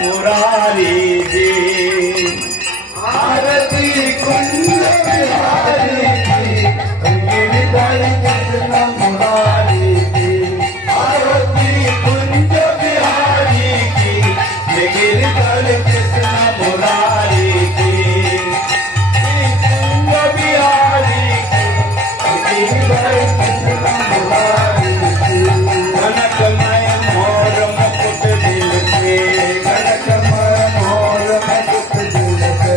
मुरारी जी। आरती कुंज बिहारी की, गिरधर कृष्ण मुरारी जी। आरती कुंज बिहारी की, गिरधर कृष्ण मुरारी की। कुंज बिहारी की, गिरधर कृष्ण मुरारी की। कनकमय मोर मुकुट दिल से, कनकमय मोर मुकुट दिल से,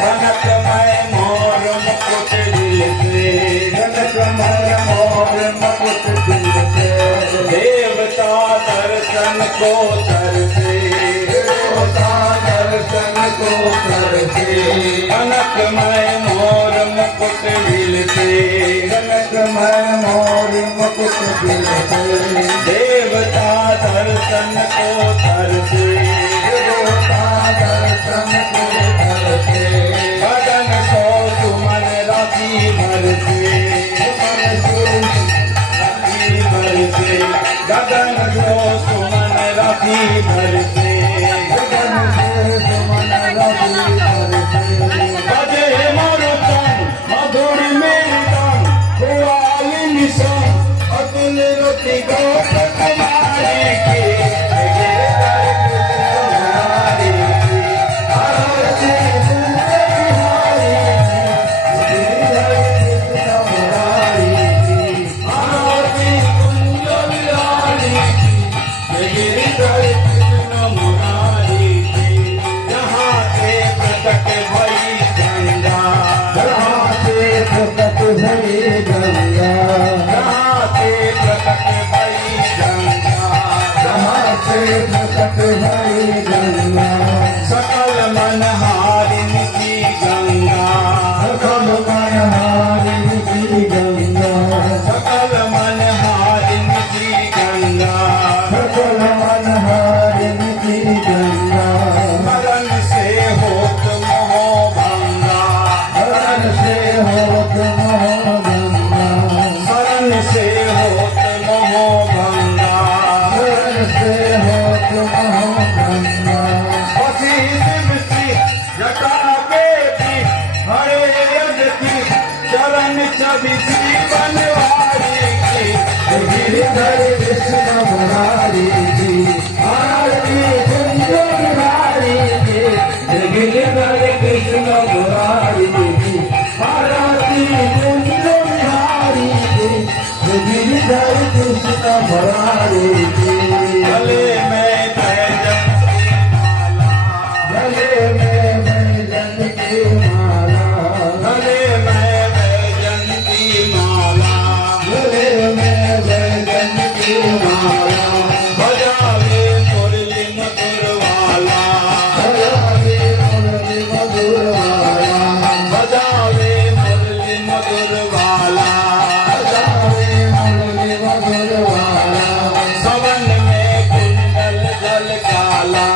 कनकमय मोर मुकुट दिल से, कनकमय मोर मुकुट दिल से। देवता दर्शन को तरसे, देवता दर्शन को तरसे। कनकमय मोर मुकुट दिल से, कनकमय मोर मुकुट दिल से। देवता दर्शन को तरसे, देवता दर्शन को तरसे। गगन सो सुमन राशि बरसे, राशि बरसे। गगन सो सुमन राशि बरसे, गगन से सुमन राशि बरसे। बजे मरुतन मधुर मेरुतन, कुआली निशान अतुल रति गोप कुमारी की। गिरधर कृष्ण मुरारी की। आरती कुंज बिहारी की, गिरधर कृष्ण मुरारी की। आरती कुंज बिहारी की, गिरधर कृष्ण मुरारी की। जहाँ से प्रकट भई गंगा, जहाँ से प्रकट भई गंगा, जहाँ से प्रकट भई गंगा, जहाँ से प्रकट भई गंगा। सकल मन हारिनी की गंगा, सकल मन हारिनी की गंगा, सकल मन हारिनी की गंगा, सकल मन हारिनी की गंगा। मरण से होत मोह भंगा, मरण से होत मोह भंगा, मरण से होत मोह भंगा, मरण से होत मोह भंगा। बसी शिव श्री जटा के भी, हरे यज्ञ चरण छवि श्री बनवारी की। गिरधर कृष्ण मुरारी जी। आरती कुंज बिहारी की, गिरधर कृष्ण मुरारी जी। आरती कुंज बिहारी की, गिरधर कृष्ण मुरारी जी। गले में बैजन की माला, गले में बैजन की माला, गले में बैजन की माला, गले में बैजन की माला। बजावे मुरली मधुर वाला, बजावे मुरली मधुर वाला, बजावे मुरली मधुर वाला, बजावे मुरली मधुर वाला। सवन में कुंडल जल काला,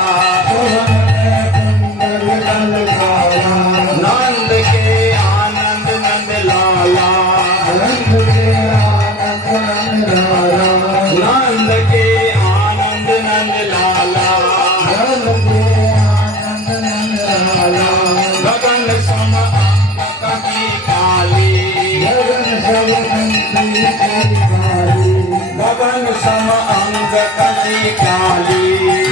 सवन में कुंडल जल काला। नंद के आनंद नंद लाला, नंद के आनंद नंद लाला, नंद के आनंद नंद लाला, नंद के आनंद नंद लाला। गगन सम अंग की काली, गगन सम अंग की काली, गगन सम अंग की काली,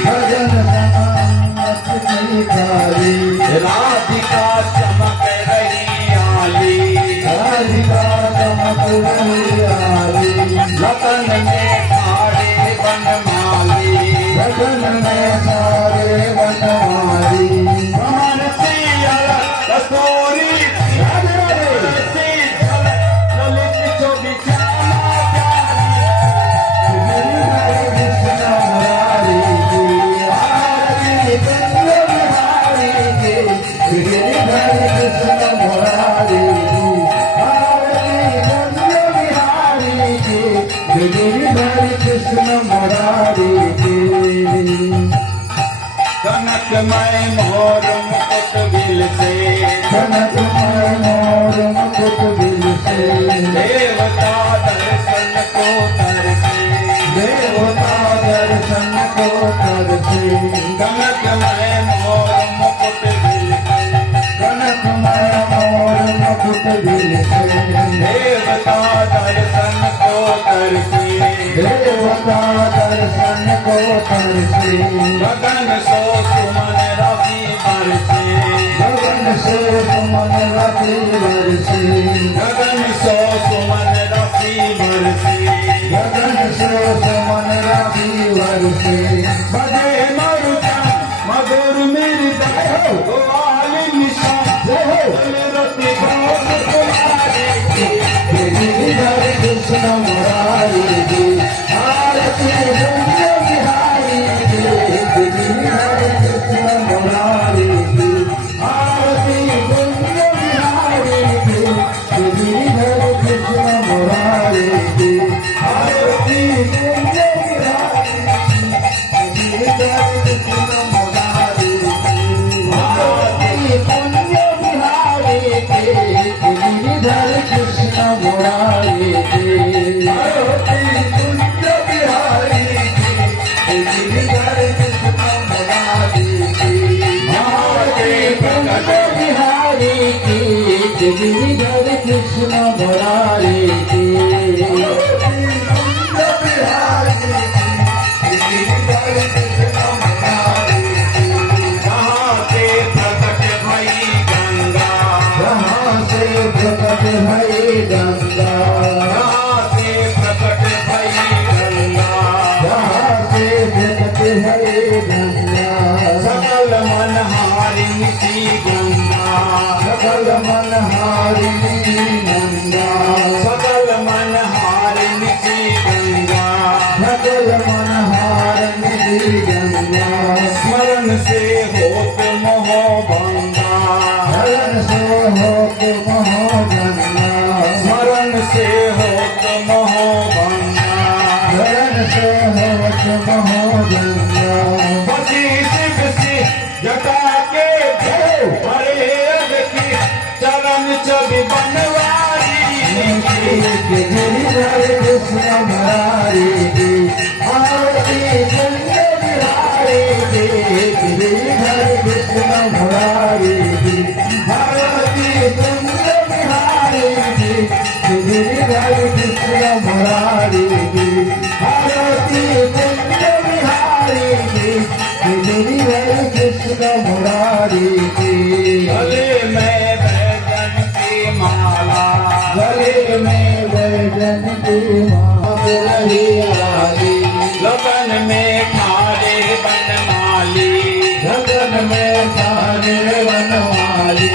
गगन सम अंग की काली। राधिका चमक रही आली, राधिका चमक रही आली। लगन में सारे बनमाली, लगन में सारे बनमाली। कमल सियल कस्तूरी से ललित चौबीस श्यामा प्यारी। गिरधर कृष्ण मुरारी की। आरती कुंज बिहारी की, गिरधर कृष्ण मुरारी की। आरती कुंज बिहारी की, गिरधर कृष्ण मुरारी की। कनकमय मोर मुकुट बिल से, कनकमय मोर मुकुट बिल से। देवता दर्शन को तरसे, देवता दर्शन को तरसे। कनकमय तरसे गगन सो सुमन राशि बरसे गगन से सुमन राशि बरसे गगन सो सुमन राशि बरसे गगन से सुमन राशि बरसे बजे मरुता मधुर मेरी दो आली निशान रति घोष तुम्हारे हरे कृष्ण मुरारी जी आरती गंज बिहारी जी हरे कृष्ण मुरारी जी आरती गंज बिहारी जी हरे कृष्ण मुरारी जी आरती गंज बिहारी जी हरे कृष्ण मुरारी जी आरती गंज बिहारी जी हरे कृष्ण मुरारी जी आरती कुंज बिहारी जी हरे कृष्ण मुरारी जी आरती कुंज बिहारी जी हरे कृष्ण मुरारी जी आरती कुंज बिहारी जी हरे कृष्ण मुरारी जी कहाँ से प्रकट भई गंगा जहाँ से प्रकट भई गंगा कहाँ से प्रकट भई गंगा जहाँ से प्रकट भई गंगा सकल मन हारिणी सी गंगा सकल मन हारिणी गंगा सकल मन हारिणी सी गंगा सकल मन हारिणी गंगा स्मरण से होत मोह भंगा शरण से होत मोह गंगा स्मरण से होत मोह भंगा शरण से होत मोह गंगा बसी शिव से जटा के देव हरे अग की चरण छवि बनवारी हरे कृष्ण मुरारी जी आरती गंज बिहारी जी हरे कृष्ण मुरारी जी आरती गंज बिहारी जी हरे कृष्ण मुरारी जी आरती गंज बिहारी जी हरे कृष्ण मुरारी जी गले में बैगन की माला गले में बैगन की माला रही आली लगन में खारे बनमाली गगन में खाने बनवाली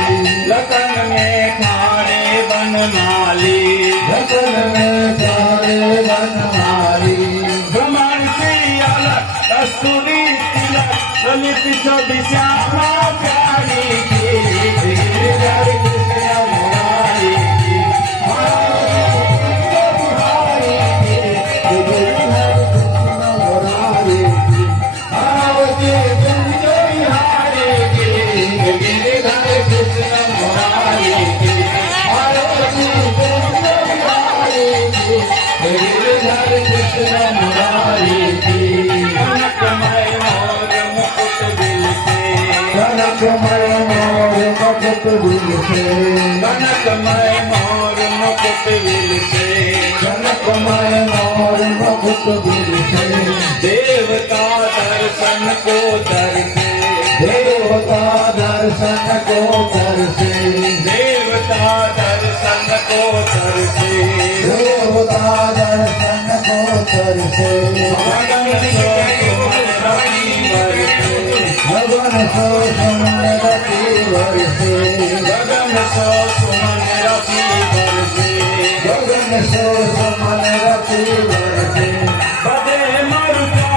लगन में खारे बनमाली गगन में खाने बनवाली भ्रमण से अलग कस्तूरी तिलक ललित छवि श्यामा प्यारी की हरे कृष्ण मुरारी जी बिहारी जी हरे कृष्ण मुरारी जी आरती गंज बिहारी जी हरे कृष्ण मुरारी जी आरती गंज बिहारी जी हरे कृष्ण मुरारी जी कनकमय मोर मुकुट बिल से कनकमय मोर मुकुट बिल से कनकमय मोर मुकुट बिल से कनकमय मोर मुकुट बिल से देवता दर्शन को दर्शे देवता दर्शन को दर्शे देवता दर्शन को दर्शे देवता दर्शन को दर्शे गगन सो सुमन रवि बरसे भगवान सो सुमन रति वर्षे गगन सो सुमन रवि बरसे गगन सो सुमन रति वर्षे बजे मरुता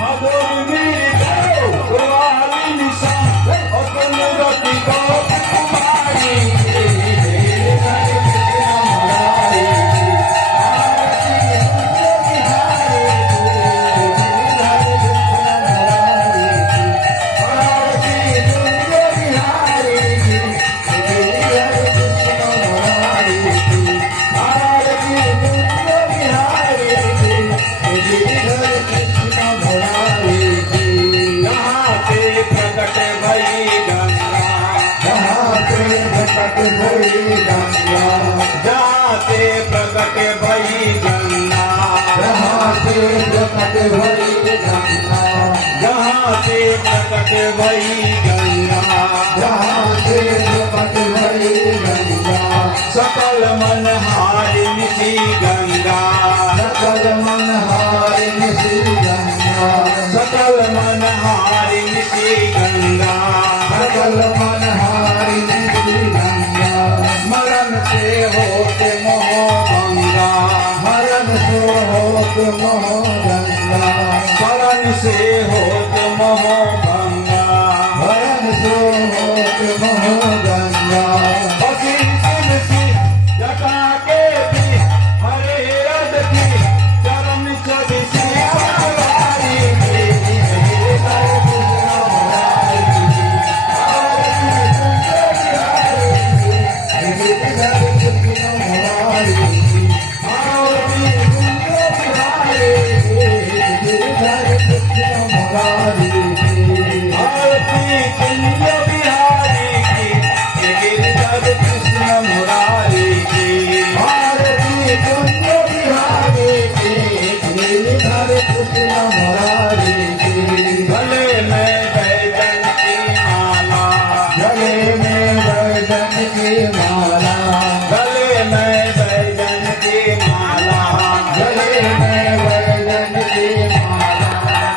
मधुर मेरी गाओ गुरवाली निशान और तुम रति को कुमारी जहाँ से प्रकट भई गंगा, जहाँ से प्रकट भई गंगा, सकल मन हारिणी सी गंगा, सकल मन हारिणी सी गंगा, सकल मन हारिणी सी गंगा, सकल मन हारिणी सी गंगा, स्मरण से होते मोह भंगा, हरण से होत मोह गंगा, शरण से होते मोह भंगा, हरण से होत मोह गंगा, बसी तुलसी जटा के भी हरे रद की चरण छवि सी हमारी आरती कुंज बिहारी की गिरिधर कृष्ण मुरारी की भारती कुंज बिहारी की गिरिधर कृष्ण मुरारी की, गले में बैगन की माला, गले में बैगन की माला, गले में बैगन की माला, गले में बैगन की माला,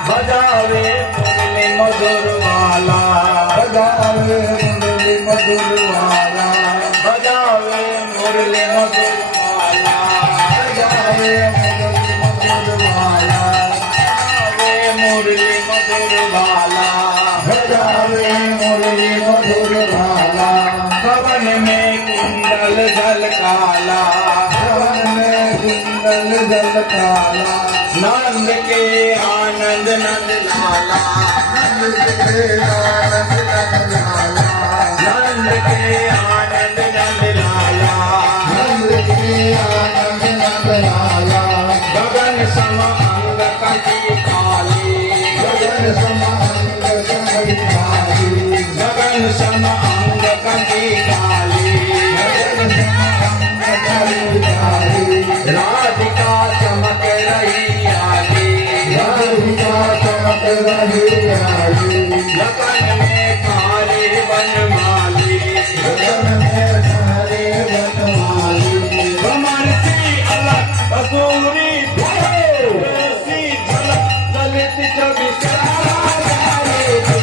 बजावे मुरली मधुर वाला, बजावे मुरली मधुर वाला, बजावे मुरली मधुर वाला, बजावे मुरली मधुर वाला, बजावे मुरली मधुर वाला, बजावे मुरली मधुर वाला, पवन में कुंडल जल काला, पवन में कुंडल जल काला, नंद के आनंद नंद लाला, नंद के आनंद नंद लाला, नंद के आनंद नंद लाला, नंद के आनंद नंद लाला, गगन सम अंग कंठी काली, गगन समांग कंठी काली, गगन सम अंग कंठी काली, गगन समांग कंठी काली, राधिका चमक रही आली, राधिका चमक रही आली, लगन में काली बनमाली, गगन में सारे बनमाली, कमर सी अलग कसूरी सी झलक ललित छवि मुरारी की,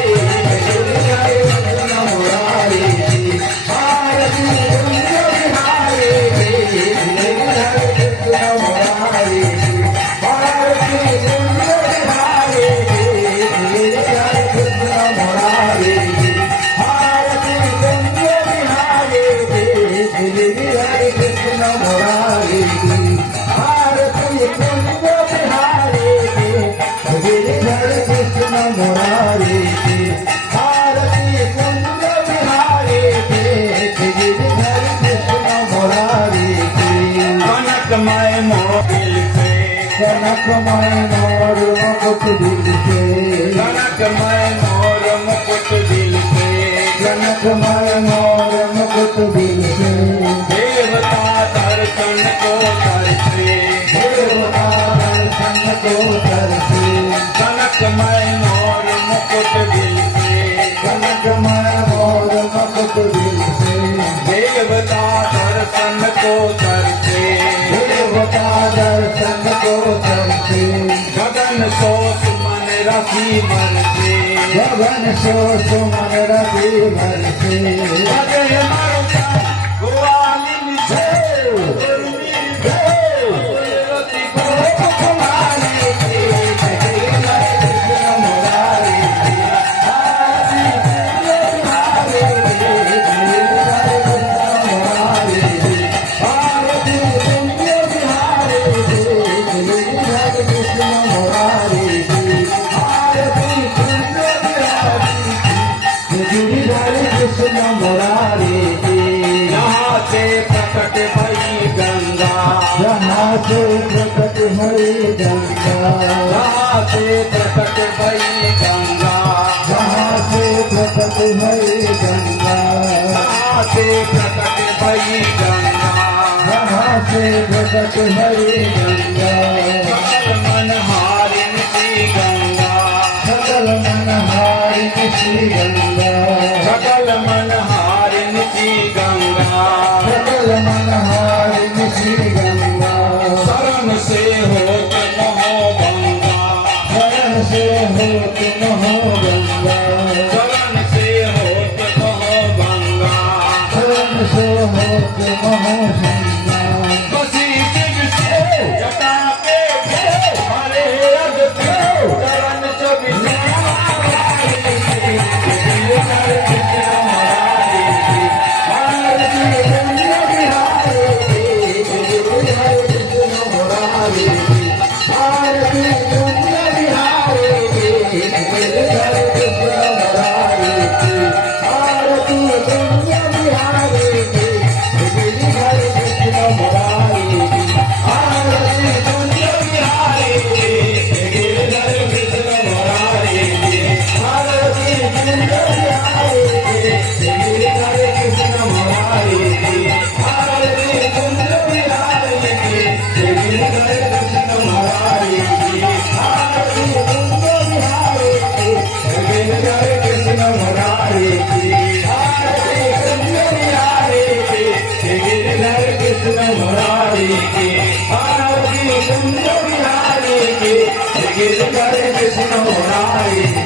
कृष्ण मुरारी की, भारती कुंज बिहारी की, गिरिधर कृष्ण मुरारी की, भारती कुंज बिहारी की, गिरिधर कृष्ण मुरारी की, भारती कुंज बिहारी की, गिरिधर कृष्ण मुरारी की, भारती कुंज बिहारी की, गिरिधर कृष्ण मुरारी की, भारती कुंज बिहारी की, गिरिधर कृष्ण मुरारी की, कनकमय मोबिल से, कनकमय मोर मुकुट दिल से, कनकमय मोर मुकुट दिल से, कनकमय मोर मुकुट दिल से, देवता दर्शन को तरसे, देवता दर्शन को तरसे, कनकमय मोर मुकुट दिल से, कनकमय मोर मुकुट दिल से, देवता दर्शन को तरसे, देवता दर्शन को तरसे, गगन सो सुमन रसी बरसे, गगन सो सुमन रति बरसे, बजे मरुता ग्वालिन से, रति को मुरारी की, गिरिधर कृष्ण मुरारी की, भारती कुंज बिहारी की, गिरिधर कृष्ण मुरारी की, भारती कुंज बिहारी की, गिरिधर कृष्ण मुरारी की, यहाँ से प्रकट भई गंगा, जहाँ से प्रकट भई गंगा, यहाँ से प्रकट भई गंगा, जहाँ से प्रकट भई गंगा, यहाँ से प्रकट भई गंगा, जहाँ से प्रकट भई गंगा, सकल मन हारिणी सी गंगा, सकल मन श्री गंगा सकल मन हारिन सी गंगा सकल मनहारिणी श्री गंगा शरण से होत मोह भंगा शरण से होत मोह गंगा शरण से होत मोह भंगा शरण से होत मोह गंगा बसी सिंह से जटा के हरे रग के चरण चबित Hare Krishna Hare